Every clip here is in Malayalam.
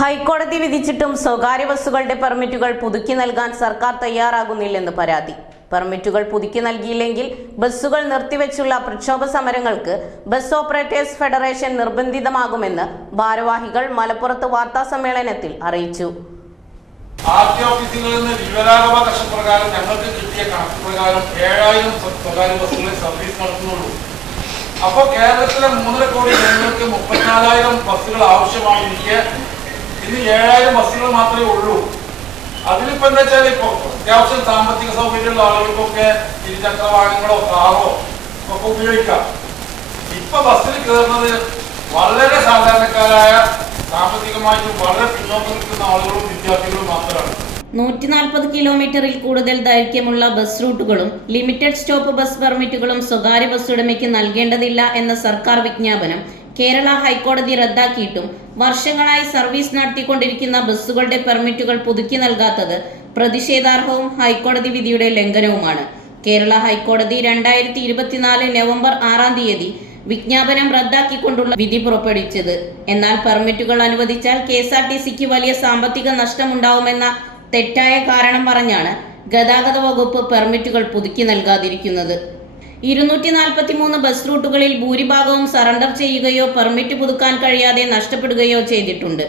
ഹൈക്കോടതി വിധിച്ചിട്ടും സ്വകാര്യ ബസ്സുകളുടെ പെർമിറ്റുകൾ പുതുക്കി നൽകാൻ സർക്കാർ തയ്യാറാകുന്നില്ലെന്ന് പരാതി. പെർമിറ്റുകൾ പുതുക്കി നൽകിയില്ലെങ്കിൽ ബസ്സുകൾ നിർത്തിവെച്ചുള്ള പ്രക്ഷോഭ സമരങ്ങൾക്ക് ബസ് ഓപ്പറേറ്റേഴ്സ് ഫെഡറേഷൻ നിർബന്ധിതമാകുമെന്ന് ഭാരവാഹികൾ മലപ്പുറത്ത് വാർത്താസമ്മേളനത്തിൽ അറിയിച്ചു. ഓഫീസുകളിൽ നിന്ന് വിവരാവകാശ പ്രകാരം ഞങ്ങൾക്ക് കിട്ടിയ കണക്ക് പ്രകാരം 7000 സ്വകാര്യ ബസ്സുകളിൽ സർവീസ് നടത്തുന്നുള്ളൂ. അപ്പോൾ കേരളത്തിലെ 3.5 കോടി ജനങ്ങൾക്ക് 34,000 ബസ്സുകൾ ആവശ്യമായിരിക്കെ ഇന്ന് 7,000 ബസ്സുകൾ മാത്രമേ ഉള്ളൂ. അതിലിപ്പോ എന്താ വെച്ചാൽ ഇപ്പൊ അത്യാവശ്യം സാമ്പത്തിക സൗകര്യമുള്ള ആളുകൾക്കൊക്കെ ഇരുചക്ര വാഹനങ്ങളോ കാറോ ഒക്കെ ഉപയോഗിക്കാം. ഇപ്പൊ ബസ്സിൽ കയറുന്നത് വളരെ സാധാരണക്കാരായ സാമ്പത്തികമായിട്ടും വളരെ പിന്നോക്കം നിൽക്കുന്ന ആളുകളും വിദ്യാർത്ഥികളും മാത്രമാണ്. 140 കിലോമീറ്ററിൽ കൂടുതൽ ദൈർഘ്യമുള്ള ബസ് റൂട്ടുകളും ലിമിറ്റഡ് സ്റ്റോപ്പ് ബസ് പെർമിറ്റുകളും സ്വകാര്യ ബസ് ഉടമയ്ക്ക് നൽകേണ്ടതില്ല എന്ന സർക്കാർ വിജ്ഞാപനം കേരള ഹൈക്കോടതി റദ്ദാക്കിയിട്ടും വർഷങ്ങളായി സർവീസ് നടത്തിക്കൊണ്ടിരിക്കുന്ന ബസ്സുകളുടെ പെർമിറ്റുകൾ പുതുക്കി നൽകാത്തത് പ്രതിഷേധാർഹവും ഹൈക്കോടതി വിധിയുടെ ലംഘനവുമാണ്. കേരള ഹൈക്കോടതി 2024 നവംബർ 6 വിജ്ഞാപനം റദ്ദാക്കിക്കൊണ്ടുള്ള വിധി പുറപ്പെടുവിച്ചത്. എന്നാൽ പെർമിറ്റുകൾ അനുവദിച്ചാൽ KSRTCക്ക് വലിയ സാമ്പത്തിക നഷ്ടമുണ്ടാവുമെന്ന തെറ്റായ കാരണം പറഞ്ഞാണ് ഗതാഗത വകുപ്പ് പെർമിറ്റുകൾ പുതുക്കി നൽകാതിരിക്കുന്നത്. 243 ബസ് റൂട്ടുകളിൽ ഭൂരിഭാഗവും സറണ്ടർ ചെയ്യുകയോ പെർമിറ്റ് പുതുക്കാൻ കഴിയാതെ നഷ്ടപ്പെടുകയോ ചെയ്തിട്ടുണ്ട്.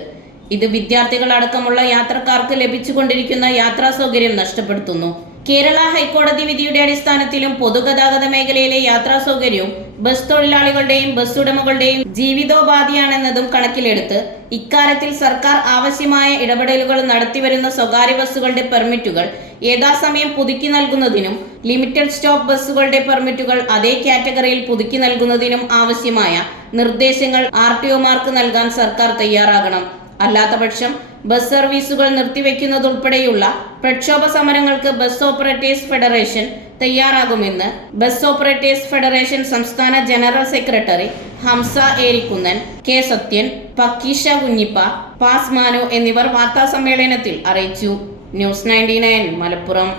ഇത് വിദ്യാർത്ഥികളടക്കമുള്ള യാത്രക്കാർക്ക് ലഭിച്ചുകൊണ്ടിരിക്കുന്ന യാത്രാ സൗകര്യം നഷ്ടപ്പെടുത്തുന്നു. കേരള ഹൈക്കോടതി വിധിയുടെ അടിസ്ഥാനത്തിലും പൊതുഗതാഗത മേഖലയിലെ യാത്രാ സൗകര്യവും ബസ് തൊഴിലാളികളുടെയും ബസ് ഉടമകളുടെയും ജീവിതോപാധിയാണെന്നതും കണക്കിലെടുത്ത് ഇക്കാര്യത്തിൽ സർക്കാർ ആവശ്യമായ ഇടപെടലുകൾ നടത്തിവരുന്ന സ്വകാര്യ ബസ്സുകളുടെ പെർമിറ്റുകൾ യഥാസമയം പുതുക്കി നൽകുന്നതിനും ലിമിറ്റഡ് സ്റ്റോപ്പ് ബസ്സുകളുടെ പെർമിറ്റുകൾ അതേ കാറ്റഗറിയിൽ പുതുക്കി നൽകുന്നതിനും ആവശ്യമായ നിർദ്ദേശങ്ങൾ RTOമാർക്ക് നൽകാൻ സർക്കാർ തയ്യാറാകണം. അല്ലാത്തപക്ഷം ബസ് സർവീസുകൾ നിർത്തിവെക്കുന്നതുൾപ്പെടെയുള്ള പ്രക്ഷോഭ സമരങ്ങൾക്ക് ബസ് ഓപ്പറേറ്റേഴ്സ് ഫെഡറേഷൻ തയ്യാറാകുമെന്ന് ബസ് ഓപ്പറേറ്റേഴ്സ് ഫെഡറേഷൻ സംസ്ഥാന general secretary Hamsa Erikkunnan, K Sathyan, Pakkisha Kunhippa, പാസ് മാനു എന്നിവർ വാർത്താസമ്മേളനത്തിൽ അറിയിച്ചു. ന്യൂസ് 99 മലപ്പുറം.